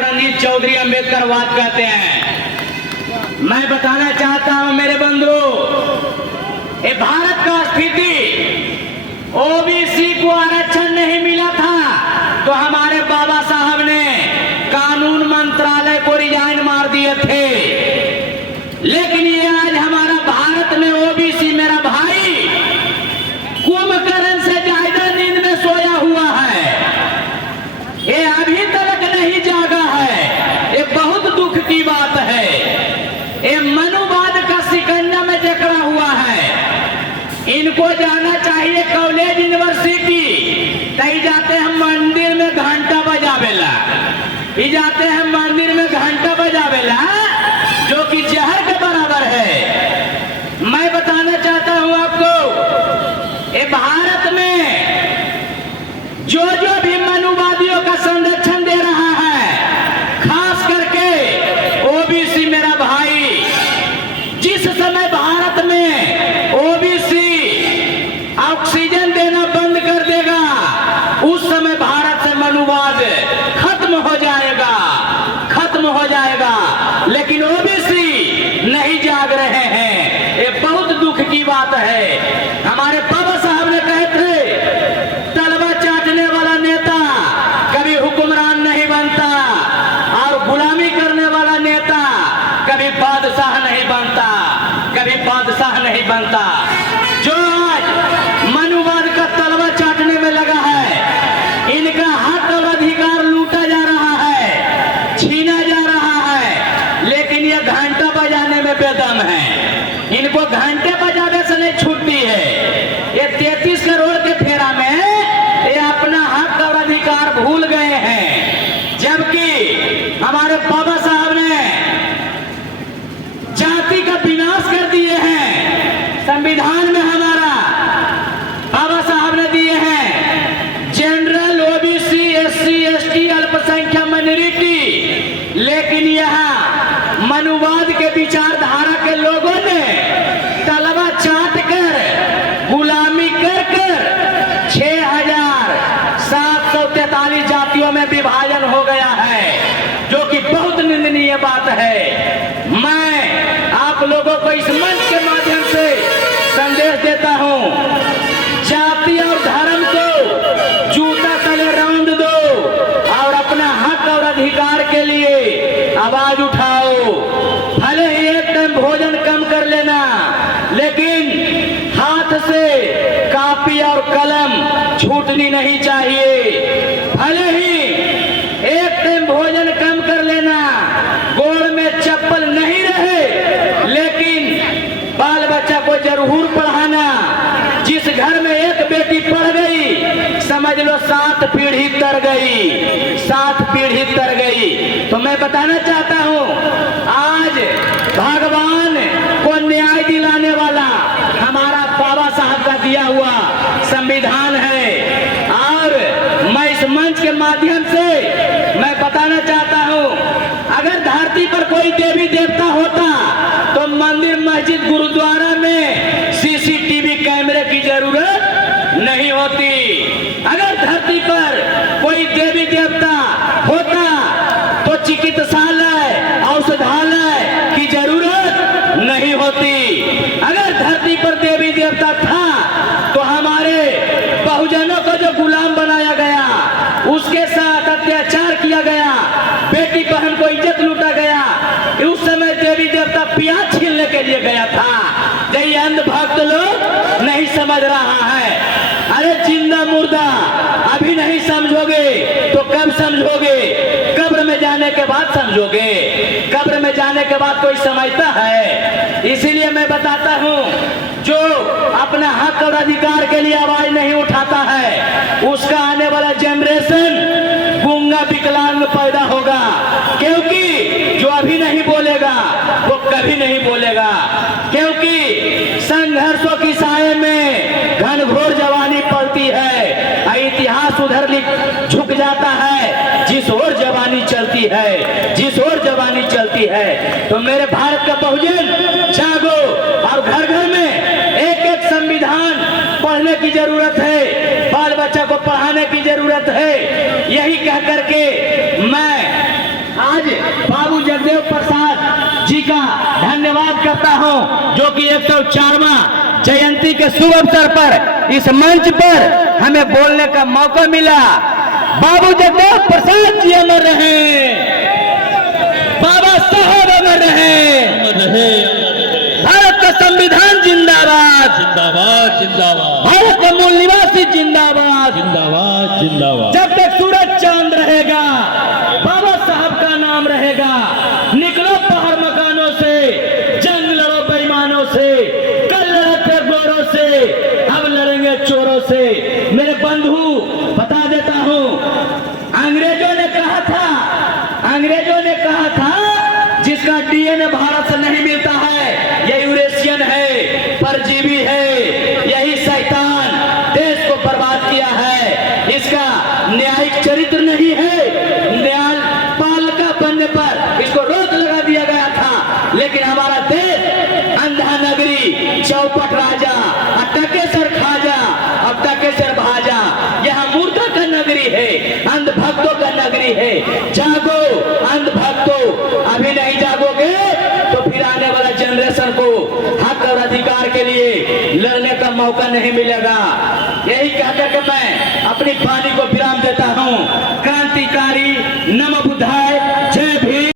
रणजीत चौधरी अम्बेडकरवाद कहते हैं। मैं बताना चाहता हूं मेरे बंधु, ये भारत का स्थिति ओबीसी को आरक्षण नहीं मिला था तो हमारे बाबा साहब ने कानून मंत्रालय को रिजाइन मार दिए थे। लेकिन ये आज हमारा भारत में ओबीसी मेरा भाई कुंभकर्ण से ज्यादा नींद में सोया हुआ है, ये अभी तक नहीं जागा है। ये बहुत दुख की बात है। ये मनुवाद का सिकंजा में जकड़ा हुआ है। इनको जाना चाहिए कॉलेज यूनिवर्सिटी, कहीं जाते हैं मंदिर में घंटा बजावेला, जाते हैं मंदिर में घंटा बजावेला जो कि जहर के बराबर है। मैं बताना चाहता हूं आपको, ये भारत में जो भी मनुवादियों का संरक्षण दे रहा है, खास करके ओबीसी मेरा भाई, जिस समय भारत में ओबीसी ऑक्सीजन देना बंद कर देगा उस समय भारत से मनुवाद खत्म हो जाएगा, खत्म हो जाएगा। लेकिन ओबीसी नहीं जाग रहे हैं, ये बहुत दुख की बात है। हमारे बाबा साहब ने कहे थे तलवा चाटने वाला नेता कभी हुक्मरान नहीं बनता और गुलामी करने वाला नेता कभी बादशाह नहीं बनता, कभी बादशाह नहीं बनता। जो आज मनुवाद का तलवा चाटने में लगा है, इनका हक और अधिकार लूटा जा रहा है, छीना जा रहा है। लेकिन ये घंटा बजाने में बेदम है, इनको घंटे बजाने से नहीं छूटती है। ये 33 करोड़ के फेरा में ये अपना हक और अधिकार भूल गए हैं। जबकि हमारे बाबा साहब ने जाति का विनाश कर दिए हैं। संविधान में हमारा बाबा साहब ने दिए हैं जनरल, ओबीसी, एससी, एसटी, अल्पसंख्यक माइनॉरिटी। लेकिन यहाँ मनुवाद के विचारधारा के लोगों ने तलवा चाट कर गुलामी कर कर 6,743 जातियों में विभाजन हो गया है, जो कि बहुत निंदनीय बात है। मैं आप लोगों को इस मंच के माध्यम से संदेश देता हूं, जाति और धर्म को जूता तले रौंद दो और अपना हक और अधिकार के लिए आवाज उठाओ। भले ही एक टाइम भोजन कम कर लेना, लेकिन हाथ से कापी और कलम छूटनी नहीं चाहिए। भले ही एक टाइम भोजन कम कर लेना, गोड़ में चप्पल नहीं रहे, लेकिन बाल बच्चा को जरूर पढ़ाना। जिस घर में एक बेटी पढ़ गई समझ लो 7 पीढ़ी तर गई, 7 पीढ़ी तर गई। तो मैं बताना चाहता हूं, आज भगवान को न्याय दिलाने वाला हमारा बाबा साहब का दिया हुआ संविधान है। और मैं इस मंच के माध्यम से मैं बताना चाहता हूं, अगर धरती पर कोई देवी देवता होता तो मंदिर, मस्जिद, गुरुद्वारा में सीसीटीवी कैमरे की जरूरत नहीं होती। अगर धरती पर कोई देवी देवता होता तो चिकित्सालय, औषधालय की जरूरत नहीं होती। अगर धरती पर देवी देवता था तो हमारे बहुजनों को जो गुलाम बनाया गया, उसके साथ अत्याचार किया गया, बेटी बहन को इज्जत लूटा गया, उस समय देवी देवता प्याज छीलने के लिए गया था। यही अंधभक्त लोग नहीं समझ रहा है। अरे जिंदा मुर्दा अभी नहीं समझोगे तो कब समझोगे? कब्र में जाने के बाद समझोगे। कब्र में जाने के बाद कोई समझता है? इसीलिए मैं बताता हूं, जो अपना हक और अधिकार के लिए आवाज नहीं उठाता है उसका आने वाला जनरेशन गूंगा विकलांग पैदा होगा। क्योंकि जो अभी नहीं बोलेगा वो कभी नहीं बोलेगा। क्योंकि संघर्षों की साए में घनघोर जवानी पलती है, इतिहास उधर झुक जाता है जिस ओर जवानी चलती है, जिस ओर जवानी चलती है। तो मेरे भारत का बहुजन जागो और घर घर में एक एक संविधान पढ़ने की जरूरत है, बाल बच्चा को पढ़ाने की जरूरत है। यही कह करके मैं जी का धन्यवाद करता हूं, जो कि 104वां जयंती के शुभ अवसर पर इस मंच पर हमें बोलने का मौका मिला। बाबू जगदेव प्रसाद जी अमर रहे, बाबा साहब अमर रहे, भारत का संविधान जिंदाबाद जिंदाबाद जिंदाबाद, भारत का मूल निवासी जिंदाबाद जिंदाबाद जिंदाबाद। जब तक सूरज चांद रहेगा बाबा साहब का नाम रहेगा। निकलो बाहर मकानों से, जंग लड़ो बेईमानों से, कल लड़े थे गोरों से, अब लड़ेंगे चोरों से। मेरे बंधु बता देता हूं, अंग्रेजों ने कहा था जिसका डीएनए भारत से नहीं मिलता है ये यूरेशियन है, परजीवी है, यही शैतान देश को बर्बाद किया है, इसका न्यायिक चरित्र नहीं है। न्यायपालिका बनने पर इसको रोक लगा दिया गया था, लेकिन हमारा देश अंधा नगरी, चौपट राजा, टकेसर खाजा, अब टकेसर भाजा, यहाँ मूर्खों का नगरी है, अंधभक्तों का नगरी है। जागो अंधभक्तों, अभी नहीं जागोगे तो फिर आने वाला जनरेशन को हक और अधिकार के लिए लड़ने का मौका नहीं मिलेगा। यही कहकर के मैं अपनी वाणी को विराम देता हूँ।